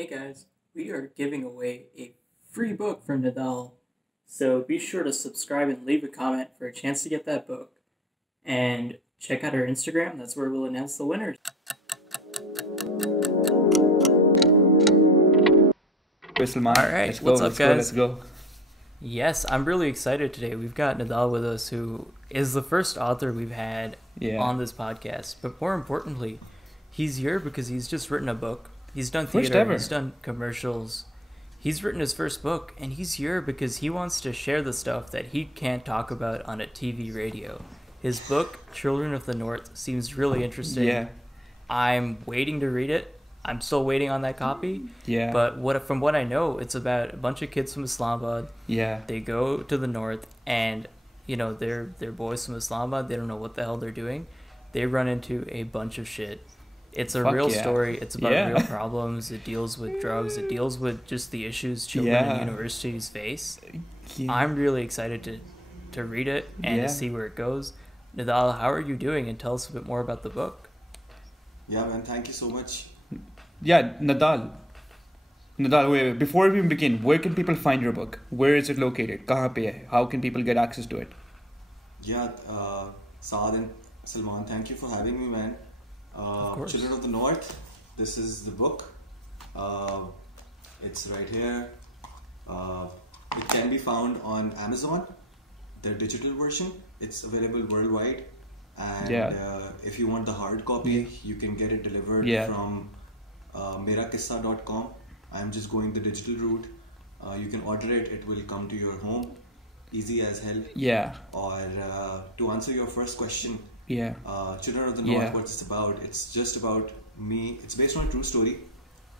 Hey guys, we are giving away a free book from Nadal. So be sure to subscribe and leave a comment for a chance to get that book. And check out our Instagram, that's where we'll announce the winners. Salman. All right, Let's what's go, up, guys? Let's go. Yes, I'm really excited today. We've got Nadal with us, who is the first author we've had on this podcast. But more importantly, he's here because he's just written a book. He's done theater, he's done commercials. He's written his first book, and he's here because he wants to share the stuff that he can't talk about on a TV radio. His book, Children of the North, seems really interesting. Yeah. I'm waiting to read it. I'm still waiting on that copy. Yeah. But from what I know, it's about a bunch of kids from Islamabad. Yeah. They go to the north, and they're boys from Islamabad. They don't know what the hell they're doing. They run into a bunch of shit. It's a real story. It's about real problems. It deals with drugs. It deals with just the issues children in universities face. Yeah. I'm really excited to read it and to see where it goes. Nadal, how are you doing? And tell us a bit more about the book. Yeah, man. Thank you so much. Yeah, Nadal, wait, before we begin, where can people find your book? Where is it located? Kahan pe hai? How can people get access to it? Yeah, Saad and Salman, thank you for having me, man. Of course. Children of the North, this is the book. It's right here. It can be found on Amazon, the digital version. It's available worldwide. And if you want the hard copy, you can get it delivered from merakissa.com. I'm just going the digital route. You can order it. It will come to your home. Easy as hell. Yeah. Or to answer your first question, Children of the North, what it's about. It's just about me. It's based on a true story.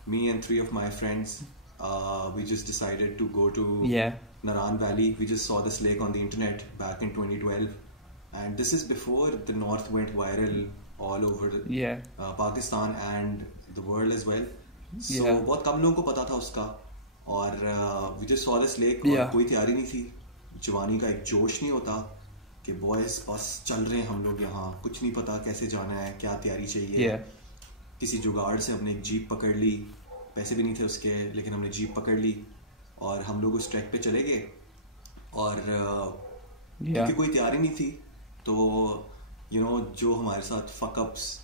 Me and 3 of my friends, we just decided to go to Naran Valley. We just saw this lake on the internet back in 2012. And this is before the North went viral all over Pakistan and the world as well. So बहुत कम लोगों को पता था उसका. और we just saw this lake और कोई तैयारी नहीं थी. जवानी का एक जोश नहीं होता कि बॉयज बस चल रहे हैं हम लोग यहाँ, कुछ नहीं पता कैसे जाना है, क्या तैयारी चाहिए. किसी जुगाड़ से हमने एक जीप पकड़ ली. पैसे भी नहीं थे उसके, लेकिन हमने जीप पकड़ ली और हम लोग उस ट्रैक पे चले गए. और क्योंकि कोई तैयारी नहीं थी तो जो हमारे साथ फकअप्स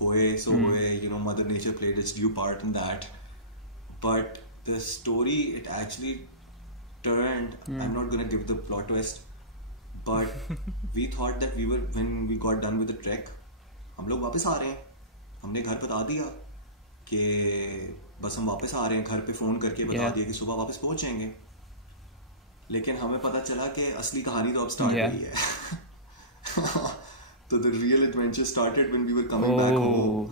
हुए सो हुए. Mother nature played its due part in that. But the story, it actually turned, I'm not gonna give the plot twist, but we thought that when we got done with the trek, हम लोग वापस आ रहे हैं. हमने घर बता दिया कि बस हम वापस आ रहे हैं. घर पे फोन करके बता दिया कि सुबह वापस पहुंच जाएंगे. लेकिन हमें पता चला कि असली कहानी तो अब स्टार्ट हुई है. So the real adventure started when we were coming back home.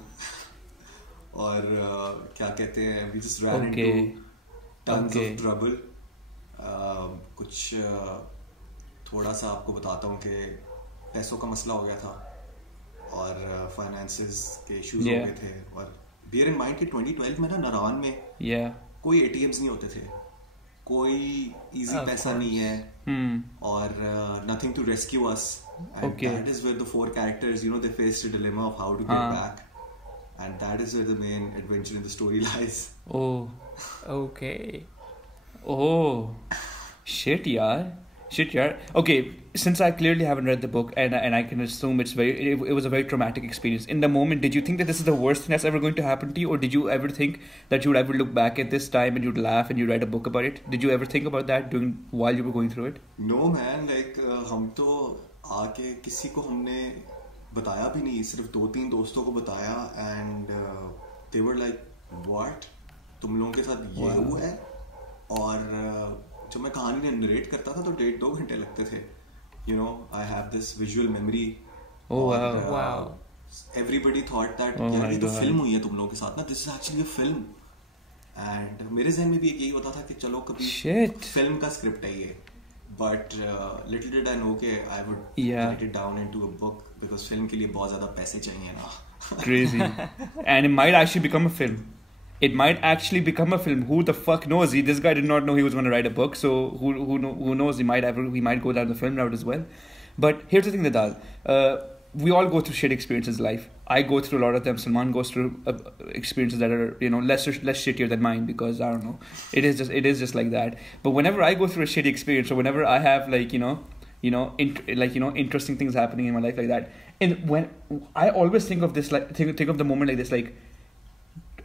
और क्या कहते हैं, we just ran into tons of trouble. कुछ थोड़ा सा आपको बताता हूँ कि पैसों का मसला हो गया था और फाइनेंसेस के इश्यूज हो गए थे. और bear in mind कि 2012 में ना नारायण में कोई ATMs नहीं होते थे, कोई easy पैसा नहीं है, और nothing to rescue us. And that is where the 4 characters, they faced a dilemma of how to get back. And that is where the main adventure in the story lies. Oh. Okay. Oh. Shit, yaar. Okay, since I clearly haven't read the book and I can assume it was a very traumatic experience. In the moment, did you think that this is the worst thing that's ever going to happen to you? Or did you ever think that you would ever look back at this time and you'd laugh and you'd write a book about it? Did you ever think about that while you were going through it? No, man. हम तो आके किसी को हमने बताया भी नहीं, सिर्फ 2-3 दोस्तों को बताया. And they were like, what? तुम लोगों के साथ ये हुआ है? और जब मैं कहानी नरेट करता था तो 1.5-2 घंटे लगते थे. I have this visual memory. Oh wow. Everybody thought that यार ये तो फिल्म हुई है तुम लोगों के साथ ना. This is actually a film. And मेरे ज़हन में भी यही होता था कि चलो कभी फिल्म का स्क्रिप्ट है ये. But little did I know कि I would write it down into a book, because film के लिए बहुत ज़्यादा पैसे चाहिए ना. Crazy. And it might actually become a film. Who the fuck knows? This guy did not know he was going to write a book. So who knows? He might go down the film route as well. But here's the thing, Nadal. We all go through shit experiences in life. I go through a lot of them. Salman goes through experiences that are, you know, less shittier than mine, because I don't know, it is just like that. But whenever I go through a shitty experience, or whenever I have like interesting things happening in my life like that, and when I always think of this, like think of the moment like this, like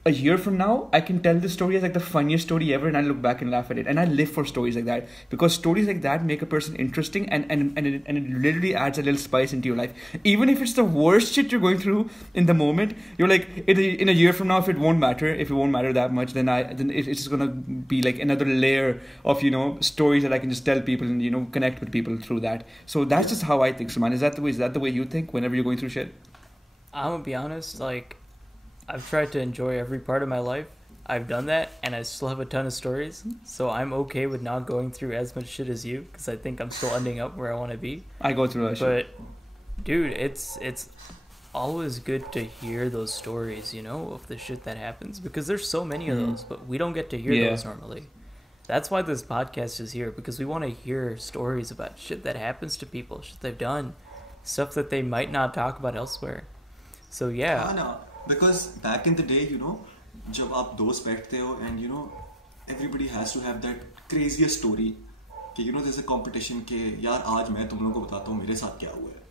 a year from now, I can tell this story as like the funniest story ever, and I look back and laugh at it. And I live for stories like that, because stories like that make a person interesting, and it literally adds a little spice into your life. Even if it's the worst shit you're going through in the moment, you're like, in a year from now, if it won't matter that much, then it's just gonna be like another layer of, you know, stories that I can just tell people and, you know, connect with people through that. So that's just how I think, Salman. Is that the way you think whenever you're going through shit? I'm gonna be honest, like, I've tried to enjoy every part of my life. I've done that, and I still have a ton of stories. So I'm okay with not going through as much shit as you, because I think I'm still ending up where I want to be. I go through that shit. But, dude, it's always good to hear those stories, you know, of the shit that happens, because there's so many of those, but we don't get to hear those normally. That's why this podcast is here, because we want to hear stories about shit that happens to people, shit they've done, stuff that they might not talk about elsewhere. So yeah. No. Because back in the day, you know, जब आप दोस्त बैठते हो and you know everybody has to have that craziest story कि you know there's a competition के यार आज मैं तुम लोगों को बताता हूँ मेरे साथ क्या हुआ है,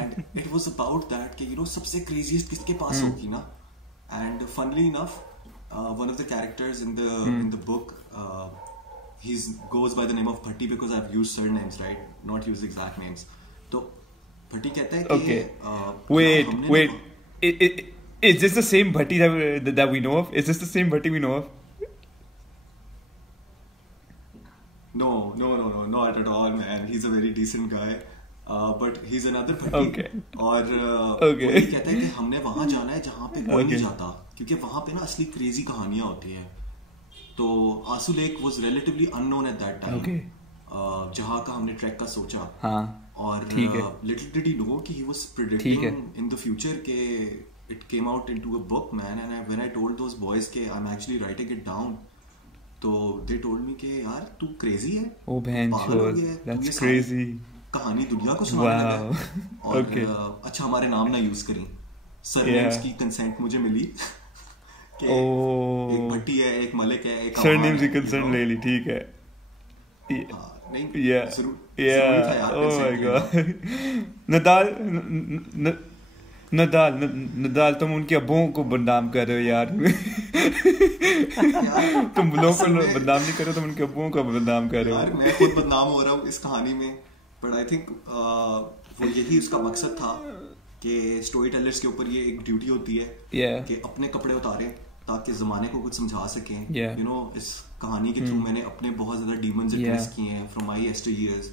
and it was about that कि you know सबसे craziest किसके पास होगी ना. And funnily enough, one of the characters in the book, he goes by the name of Bhatti, because I've used surnames, right, not used exact names. तो Bhatti कहता है कि wait, is this the same Bhatti that we know of? Is this the same Bhatti we know of? No, not at all, man. He's a very decent guy. But he's another Bhatti. Okay. और वो ये कहता है कि हमने वहाँ जाना है जहाँ पे कोई नहीं जाता, क्योंकि वहाँ पे ना असली क्रेजी कहानियाँ होती हैं. तो आंसू lake was relatively unknown at that time. Okay. जहाँ का हमने ट्रैक का सोचा. हाँ. और little did he know कि he was predicting in the future के it came out into a book, man. And when I told those boys कि I'm actually writing it down, तो they told me कि यार तू crazy है. Oh man, sure. That's crazy. कहानी दुनिया को सुनाने लगा. और अच्छा हमारे नाम ना यूज करें. सरनेम्स की कंसेंट मुझे मिली. कि एक भट्टी है, एक मलिक है, एक सरनेम्स की कंसेंट ले ली, ठीक है. नहीं. Oh my god. नदाल तुम उनके अब्बों को बदनाम कर रहे हो यार. तुम लोगों को बदनाम नहीं कर रहे, तुम उनके अब्बों को बदनाम कर रहे हो. यार मैं खुद बदनाम हो रहा हूँ इस कहानी में. बट आई थिंक वो यही उसका मकसद था कि स्टोरी टेलर्स के ऊपर ये एक ड्यूटी होती है कि अपने कपड़े उतारें ताकि ज़माने को कुछ समझा सकें. यू नो इस कहानी के थ्रू मैंने अपने बहुत ज़्यादा डीमंस एड्रेस किए हैं from my yester years.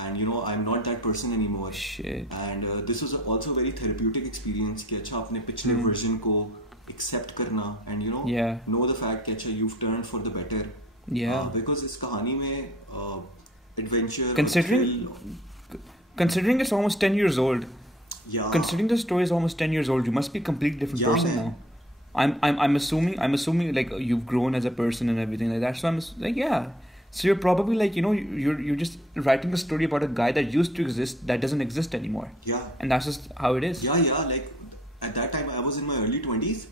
And you know, I'm not that person anymore. Shit. And this was also a very therapeutic experience कि अच्छा अपने पिछले version को accept करना and you know the fact कि अच्छा you've turned for the better. Because इस कहानी में adventure. Considering it's almost 10 years old. Considering the story is almost 10 years old, you must be a completely different person now. I'm assuming like you've grown as a person and everything like that. So I'm like So you're probably like, you know, you're just writing a story about a guy that used to exist that doesn't exist anymore. Yeah. And that's just how it is. Yeah. Like at that time I was in my early 20s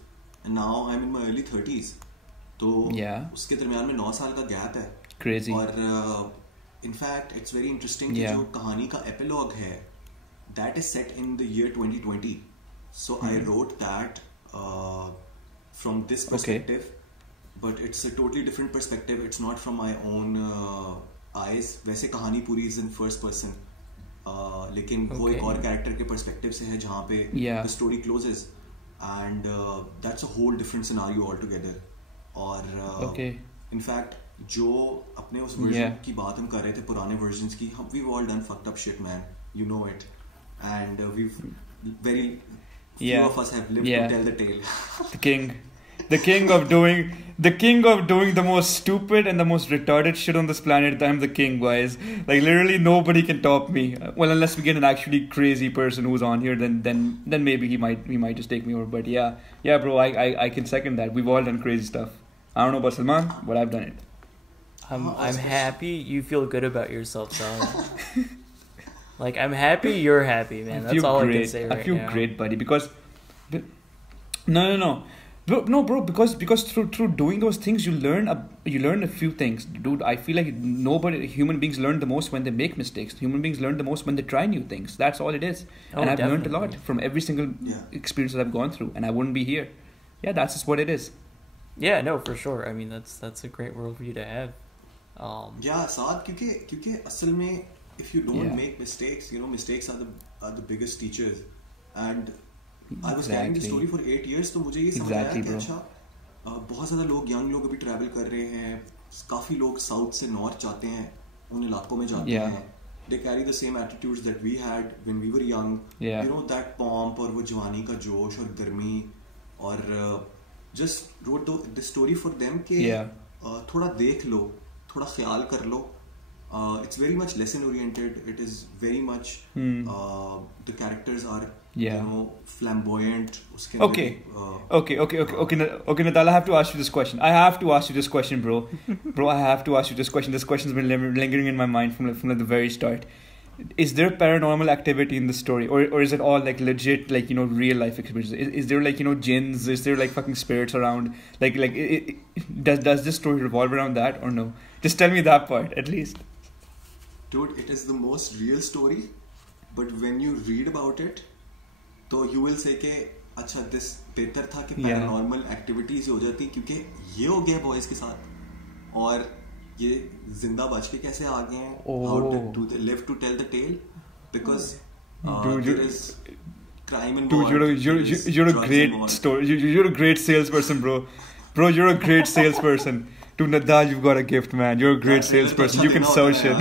and now I'm in my early 30s. तो उसके दरमियान में 9 साल का gap है. Crazy. और in fact it's very interesting कि जो कहानी का epilogue है that is set in the year 2020. So I wrote that from this perspective. Okay. But it's a totally different perspective. It's not from my own eyes. वैसे कहानी पूरी is in first person. लेकिन वो एक और character के perspective से है जहाँ पे the story closes. And that's a whole different scenario altogether. और in fact जो अपने उस version की बात हम कर रहे थे पुराने versions की, we've all done fucked up shit, man. You know it. And we've very few of us have lived to tell the tale. The king of doing the most stupid and the most retarded shit on this planet. I'm the king, guys. Like literally nobody can top me. Well, unless we get an actually crazy person who's on here, then maybe he might just take me over. But yeah, bro, I can second that. We've all done crazy stuff. I don't know about Salman, but I've done it. I'm happy you feel good about yourself, Salman. Like I'm happy you're happy, man. That's all I can say right now. I feel great, buddy, because No. Bro, because through doing those things you learn a few things, dude. I feel like human beings learn the most when they make mistakes. Human beings learn the most when they try new things. That's all it is. And I've learned a lot from every single experience that I've gone through, and I wouldn't be here. Yeah, that's just what it is. Yeah, no, for sure. I mean, that's a great worldview to have. Yeah, Saad, क्योंकि असल में if you don't make mistakes, mistakes are the biggest teachers. And I was carrying this story for 8 years, तो मुझे ये समझ आया कि अच्छा बहुत ज़्यादा यंग लोग अभी ट्रैवल कर रहे हैं, काफ़ी लोग साउथ से नॉर्थ जाते हैं, उन इलाकों में जाते हैं. They carry the same attitudes that we had when we were young. That pomp और वो जवानी का जोश और गर्मी, और just wrote the story for them कि थोड़ा देख लो, थोड़ा ख्याल कर लो. It's very much lesson oriented. It is very much the characters are flamboyant. Okay, Natal, I have to ask you this question. I have to ask you this question, bro. I have to ask you this question. This question's been lingering in my mind from the very start. Is there paranormal activity in the story, or is it all like legit, like real life experiences? Is there like jinns? Is there like fucking spirits around? Does this story revolve around that or no? Just tell me that part at least. Dude, it is the most real story, but when you read about it, तो you will say कि अच्छा this बेहतर था कि paranormal activities हो जाती, क्योंकि ये हो गया boys के साथ, और ये जिंदा बच के कैसे आ गए हैं, how do they live to tell the tale, because there is crime involved. Dude, you're a great story. You're a great salesperson, bro. You're a great salesperson. Dude, Nadal, you've got a gift, man. You're a great salesperson. You can sell shit.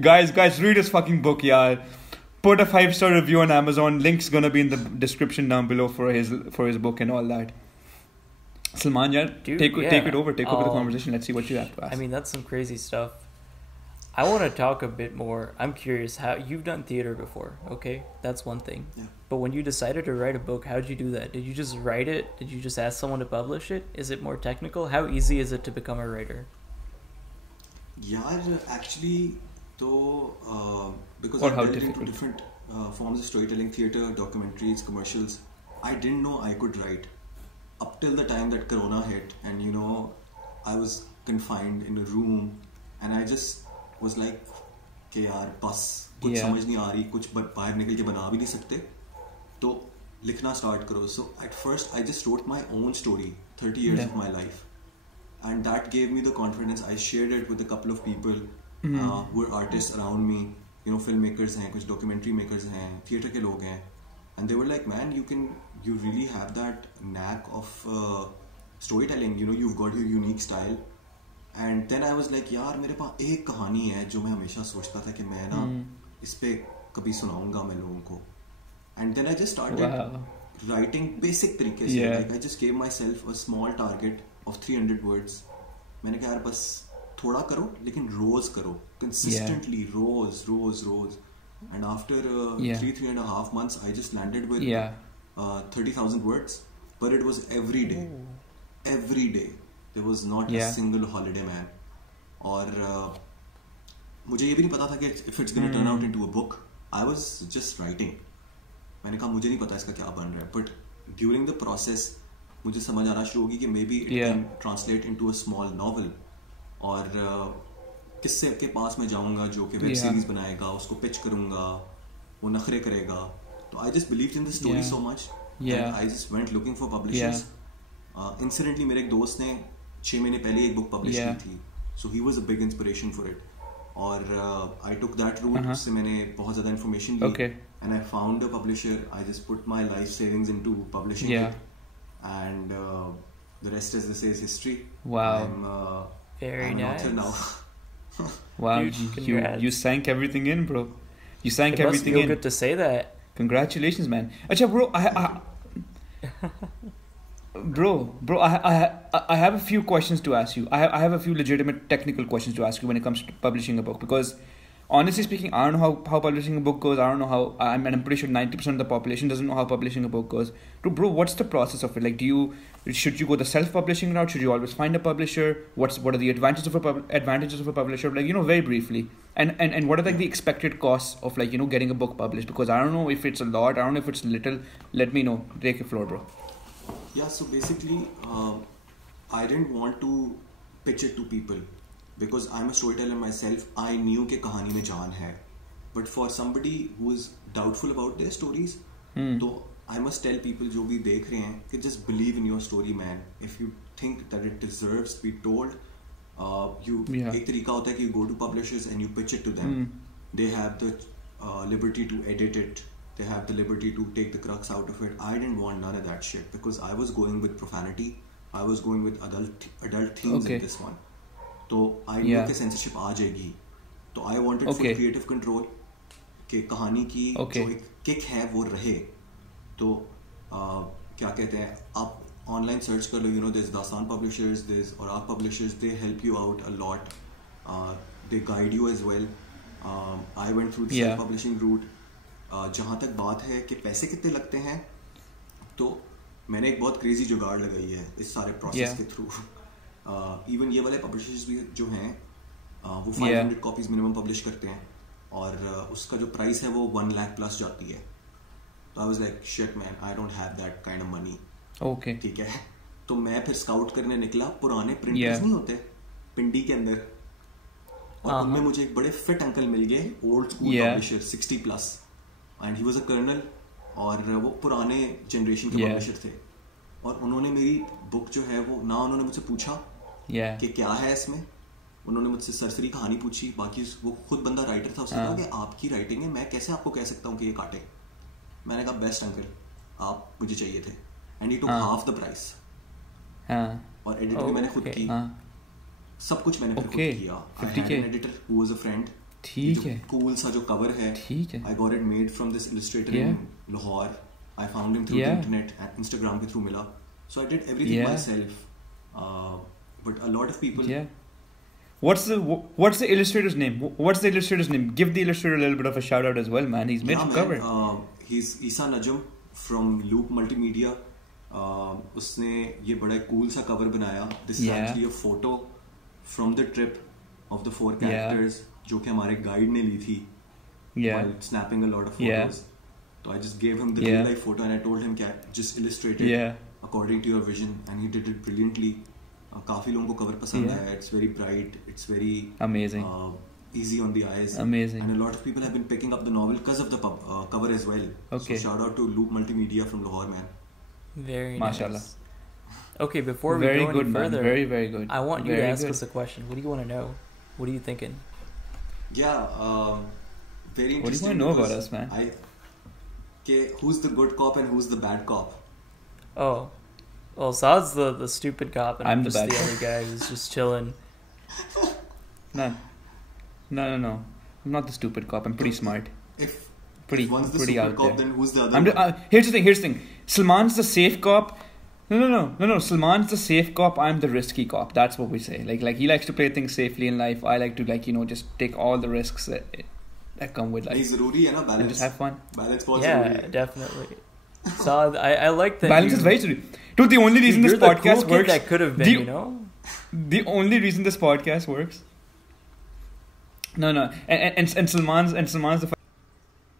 Guys, read his fucking book, yaar. Put a 5-star review on Amazon. Link's gonna be in the description down below for his book and all that. Salman, take it over. Take over the conversation. Let's see what you have to ask. I mean, that's some crazy stuff. I want to talk a bit more. I'm curious how you've done theater before. Okay, that's one thing. Yeah. But when you decided to write a book, how did you do that? Did you just write it? Did you just ask someone to publish it? Is it more technical? How easy is it to become a writer? Yeah, actually, because I delved into different forms of storytelling, theater, documentaries, commercials, I didn't know I could write up till the time that Corona hit, and I was confined in a room, and I just was like कि यार बस कुछ समझ नहीं आ रही, कुछ बाहर निकल के बना भी नहीं सकते, तो लिखना स्टार्ट करो. So at first I just wrote my own story, 30 years of my life, and that gave me the confidence. I shared it with a couple of people who were artists around me, filmmakers हैं, कुछ documentary makers हैं, theater के लोग हैं, and they were like, man, you really have that knack of storytelling, you've got your unique style. And then I was like, यार मेरे पास एक कहानी है जो मैं हमेशा सोचता था कि मैं ना इस पे कभी सुनाऊंगा मैं लोगों को. And then I just started writing basic तरीके से. Like I just gave myself a small target of 300 words. मैंने कहा यार बस थोड़ा करो लेकिन रोज करो, consistently, rose. And after 3.5 months I just landed with 30,000 words, but it was every day. There was not a single holiday, man. और मुझे ये भी नहीं पता था कि if it's gonna turn out into a book. I was just writing. मैंने कहा मुझे नहीं पता इसका क्या बन रहा है, but during the process मुझे समझ आना शुरू होगी कि maybe it can translate into a small novel. और किससे के पास मैं जाऊंगा जो कि वेब सीरीज बनाएगा, उसको पिच करूंगा, वो नखरे करेगा. तो I just believed in the story so much. I just went looking for publishers. Incidentally मेरे एक दोस्त ने 6 महीने पहले एक बुक पब्लिश की थी, so he was a big inspiration for it. और I took that route. उससे मैंने बहुत ज़्यादा information Lee, and I found a publisher. I just put my life savings into publishing it, and the rest, as they say, is history. Wow. Very nice. An author now. Wow, you sank everything in, bro. You sank everything in. It must feel good to say that. Congratulations, man. Acha, bro, Bro, I have a few questions to ask you. I have a few legitimate technical questions to ask you when it comes to publishing a book, because honestly speaking, I don't know how publishing a book goes. I don't know how. I'm pretty sure 90% of the population doesn't know how publishing a book goes. Bro, what's the process of it? Like, should you go the self-publishing route? Should you always find a publisher? What are the advantages of a publisher? Like, very briefly. And what are like the expected costs of like, getting a book published? Because I don't know if it's a lot, I don't know if it's little. Let me know. Take the floor, bro. Yeah, so basically, I didn't want to pitch it to people because I'm a storyteller myself. I knew कि कहानी में जान है, but for somebody who is doubtful about their stories, तो I must tell people जो भी देख रहे हैं कि just believe in your story, man. If you think that it deserves to be told, एक तरीका होता है कि you go to publishers and you pitch it to them. They have the liberty to edit it. They have the liberty to take the crux out of it. I didn't want none of that shit because I was going with profanity. I was going with adult themes in this one. So I knew कि censorship आ जाएगी. तो I wanted full creative control. कि कहानी की जो एक kick है वो रहे. तो क्या कहते हैं, आप ऑनलाइन सर्च कर लो, there's Dastan publishers, there's Aurak publishers, they help you out a lot. They guide you as well. I went through the self-publishing route. जहाँ तक बात है कि पैसे कितने लगते हैं, तो मैंने एक बहुत क्रेजी जुगाड़ लगाई है इस सारे प्रोसेस के थ्रू. इवन ये वाले पब्लिशर्स भी जो हैं वो 500 कॉपीज मिनिमम पब्लिश करते हैं और उसका जो प्राइस है वो 1 लाख प्लस जाती है. तो I was like shit man, I don't have that kind of money. Okay, ठीक है. तो मैं फिर स्काउट करने निकला. पुराने प्रिंटर्स नहीं होते पिंडी के अंदर, और उनमें मुझे एक बड़े फिट अंकल मिल गए, old school publisher, 60 plus, and he was a colonel, और वो पुराने जनरेशन के पब्लिशर थे. और उन्होंने मेरी बुक जो है वो ना, उन्होंने मुझसे पूछा कि क्या है इसमें, उन्होंने मुझसे सरसरी कहानी पूछी. बाकी वो खुद बंदा राइटर था, उसने कहा कि आपकी राइटिंग है, मैं कैसे आपको कह सकता हूँ कि ये काटे. मैंने कहा बेस्ट अंकल, आप मुझे चाहिए थे. And he took half the price. और एडिट भी मैंने खुद की, सब कुछ मैंने खुद किया. I had an editor who was a friend. ठीक है. कूल सा जो कवर है, ठीक है. I got it made from this illustrator in Lahore. I found him through the internet, Instagram के through मिला. So I did everything myself. But a lot of people. What's the illustrator's name? What's the illustrator's name? Give the illustrator a little bit of a shout out as well, man. He's made a cover. He's Isa Najam from Loop Multimedia. उसने ये बड़ा cool सा cover बनाया. This is actually a photo from the trip of the 4 characters. जो कि हमारे guide ने ली थी while snapping a lot of photos. So I just gave him the real life photo and I told him that just illustrate it according to your vision, and he did it brilliantly. काफी लोगों को cover पसंद आया. It's very bright, it's very amazing, easy on the eyes, amazing, and a lot of people have been picking up the novel because of the cover as well. So shout out to Loop Multimedia from Lahore, man. Very Mashallah. Nice. Okay, before we go any further, very, very good. I want you to ask us a question. What do you want to know? What are you thinking? Yeah, very interesting. What do you want to know about us, man? Who's the good cop and who's the bad cop? Oh, well, Saad's the stupid cop, and I'm just the other guy who's just chilling. No. I'm not the stupid cop. I'm pretty smart. If one's the stupid cop, then who's the other one? Here's the thing. Salman's the safe cop. No. Salman's the safe cop. I'm the risky cop. That's what we say. Like he likes to play things safely in life. I like to just take all the risks that come with life. It's ज़रूरी है ना, balance. And just have fun. Balance बहुत ज़रूरी है. Yeah, definitely. So I like that. Balance is very ज़रूरी. Dude, the only reason this podcast cool works. That could have been, The only reason this podcast works. No. And Salman's the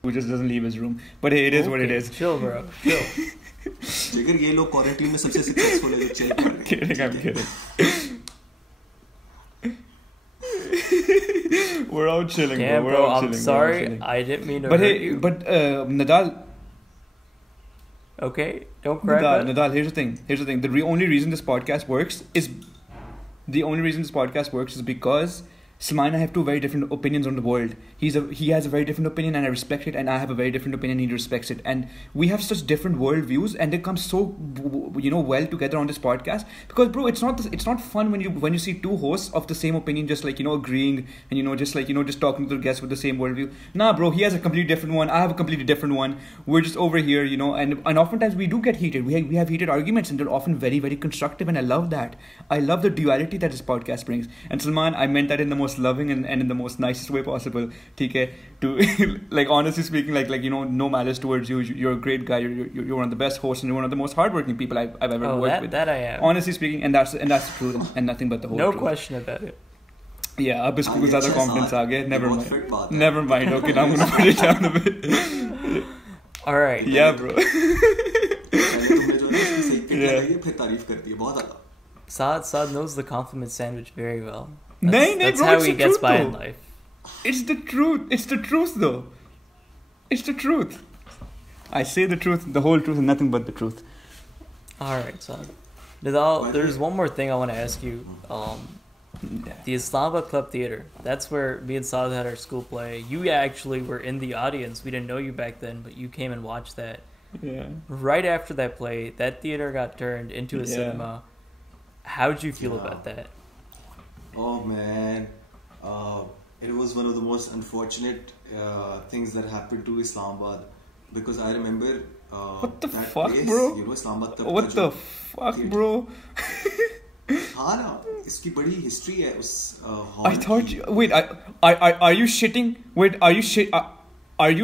who just doesn't leave his room. But hey, it is what it is. Chill, bro. Chill. जिगर ये लोग quarantine में सबसे successful है, जो chill कर रहे हैं. I'm kidding. We're out chilling, Damn, bro. We're out I'm chilling. sorry. I didn't mean to. But hurt you. Nadal. Okay, don't cry. Nadal. Here's the thing. The only reason this podcast works is because Salman and I have two very different opinions on the world. He has a very different opinion and I respect it, and I have a very different opinion and he respects it. And we have such different world views, and they come so well together on this podcast. Because bro, it's not fun when you see two hosts of the same opinion just agreeing and just talking to the guests with the same world view. Nah, bro, he has a completely different one. I have a completely different one. We're just over here, and oftentimes we do get heated. We have heated arguments, and they're often very, very constructive, and I love that. I love the duality that this podcast brings. And Salman, I meant that in the most loving and in the most nicest way possible. Okay, to honestly speaking, no malice towards you. You're a great guy. You're one of the best hosts, and you're one of the most hardworking people I've ever worked with. That I am. Honestly speaking, and that's the truth, and nothing but the whole truth. No question about it. Yeah, अब इसको कुछ ज़्यादा confidence आ गया. Never mind. Okay, now I'm gonna put it down a bit. All right. Yeah, bro. Saad knows the compliment sandwich very well. That's bro, how he gets by in life. It's the truth. It's the truth, though. It's the truth. I say the truth, the whole truth, and nothing but the truth. All right, Saad. Nidal, there's one more thing I want to ask you. The Islamabad Club Theatre. That's where me and Saad had our school play. You actually were in the audience. We didn't know you back then, but you came and watched that. Yeah. Right after that play, that theater got turned into a cinema. How did you feel about that? Oh man, it was one of the most unfortunate things that happened to Islamabad, because I remember what the fuck, place, bro? You know, Islamabad what the fuck, bro? हाँ ना, इसकी बड़ी history है उस hall. I thought you, wait, are you shitting? Wait, are you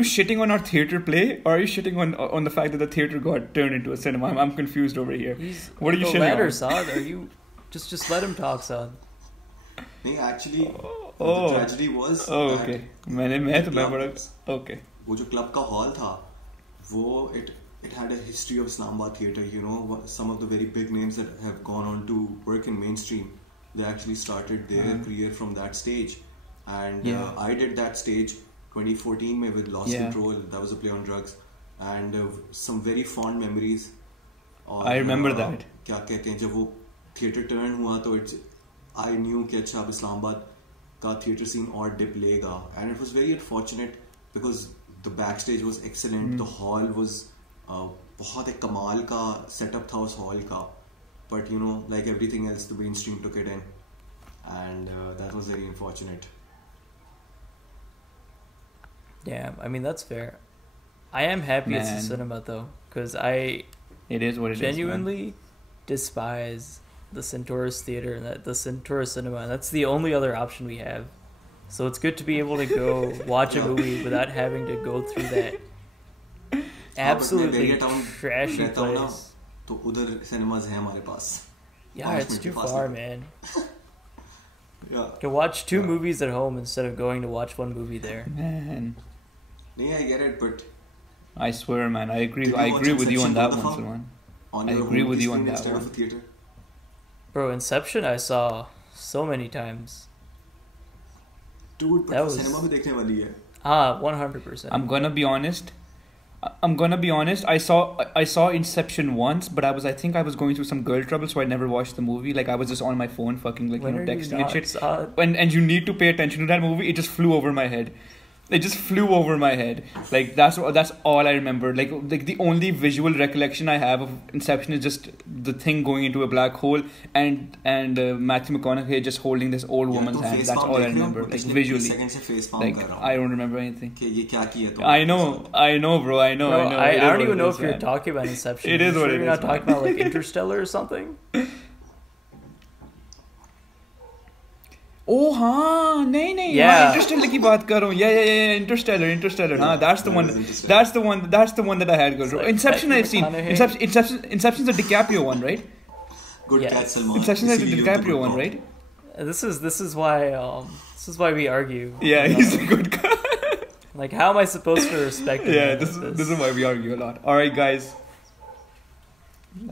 shitting on our theater play, or are you shitting on the fact that the theater got turned into a cinema? I'm confused over here. What are you shitting on? Saad, are you just let him talk, Saad? नहीं, actually, the tragedy was. Oh, okay. मैं तो बड़ा. Okay. वो जो club का hall था, वो it had a history of Islamabad theatre. You know, some of the very big names that have gone on to work in mainstream, they actually started their career from that stage. And I did that stage 2014 में with Lost Control. That was a play on drugs, and some very fond memories. और, I remember that. क्या कहते हैं, जब वो theatre turn हुआ तो I knew कि अच्छा अब Islamabad का theatre scene और dip लेगा, and it was very unfortunate because the backstage was excellent. The hall was बहुत एक कमाल का setup था उस hall का, but you know, like everything else, the mainstream took it in, and that was very unfortunate. Yeah, I mean that's fair. I am happy it's a cinema though, because it is what it genuinely despise the Centaurus Theater and the Centaurus Cinema, and that's the only other option we have. So it's good to be able to go watch a movie without having to go through that absolutely trashy place. तो उधर cinemas हैं हमारे पास. Yeah, it's too far, man. To watch two movies at home instead of going to watch one movie there. Man. Yeah, I get it, but I swear, man, I agree with you on that one, Salman. I agree with you on that one. Bro, Inception I saw so many times. Dude, but cinema में देखने वाली है. 100%. I'm gonna be honest. I saw Inception once, but I think I was going through some girl trouble, so I never watched the movie. Like I was just on my phone, fucking like texting and shit. And you need to pay attention to that movie. It just flew over my head. It just flew over my head. Like that's all I remember. Like the only visual recollection I have of Inception is just the thing going into a black hole and Matthew McConaughey just holding this old woman's hand. That's all I remember. Like visually. Like I don't remember anything. I know, bro. I know. I don't even know if you're talking about Inception. It is what it is. You're not talking about like Interstellar or something. Oh हाँ नहीं Interstellar की बात कर रहा हूँ. Yeah, Interstellar. हाँ, that's the one that I had go through. Inception I've seen. Inception's the DiCaprio one, right? Good catch, Salman. Inception's the DiCaprio one, right? This is why we argue. Yeah, he's a good guy. Like, how am I supposed to respect him? Yeah, this is why we argue a lot. All right, guys.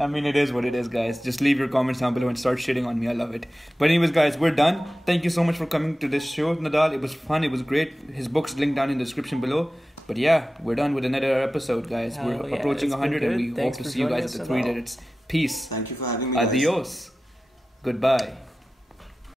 I mean, it is what it is, guys. Just leave your comments down below and start shitting on me. I love it. But anyways, guys, we're done. Thank you so much for coming to this show, Nidal. It was fun. It was great. His book's linked down in the description below. But yeah, we're done with another episode, guys. We're approaching 100 and we hope to see you guys at the 3 minutes. Peace. Thank you for having me, Adios. Guys. Goodbye.